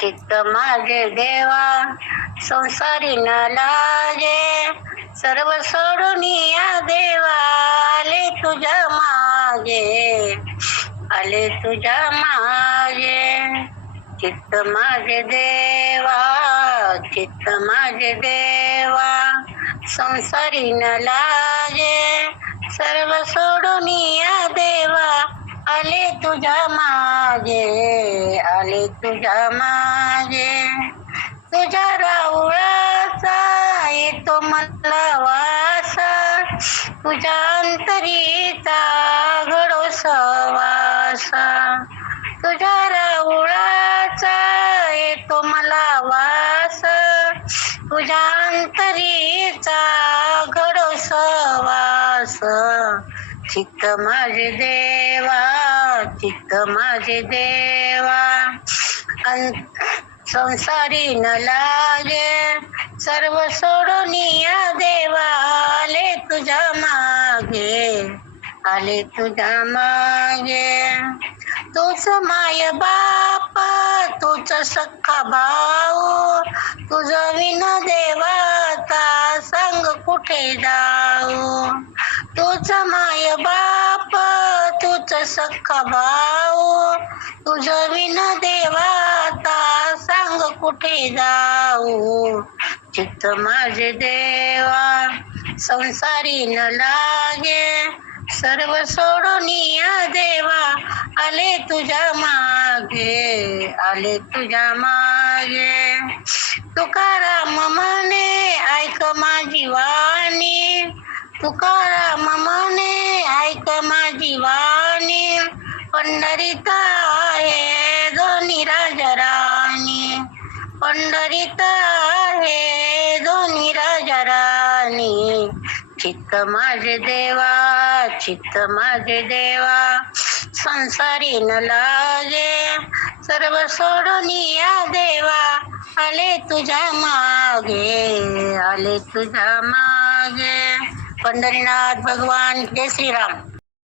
चित्त माझे देवा संसारी न लाजे, सर्व सोडून या देवा आले तुझ्या मागे, आले तुझ्या मागे. चित्त माझे देवा, चित्त माझे देवा संसारी न लाजे, सर्व सोडून या देवा आले तुझ्या मागे, आले तुझ्या मागे. तुझ्या राऊळाचा येतो मला वासा, तुझ्या अंतरीचा घडो सवासा. तुझ्या राऊळाचा येतो मला वासा, तुझ्या अंतरीचा घडो सवास. चित्त माझे देवा, चित्त माझे देवा संसारी न लागे, सर्व सोडून या देवा आले तुझ्या मागे, आले तुझ्या मागे. तूच माय बाप, तूच सख्खा भाऊ, तुझं विन देवाता सांग कुठे जाऊ. तूच माय बाप, तूच सख्खा भाऊ, तुझं विन देवाता सांग कुठे जाऊ. चित्त माझे देवा संसारी न लागे, सर्व सोडून या देवा आले तुझ्या मागे, आले तुझ्या मागे. तुकाराम म्हणे ऐक माझी वाणी, तुकाराम म्हणे ऐक माझी वाणी, पंढरीत आहे दोन्ही राजराणी, पंढरीत आहे दोन्ही राजराणी. चित्त माझे देवा, चित्त माझे देवा संसारी न लागे, सर्व सोडून या देवा आले तुझ्या मागे, आले तुझ्या मागे. पंढरीनाथ भगवान जय श्रीराम.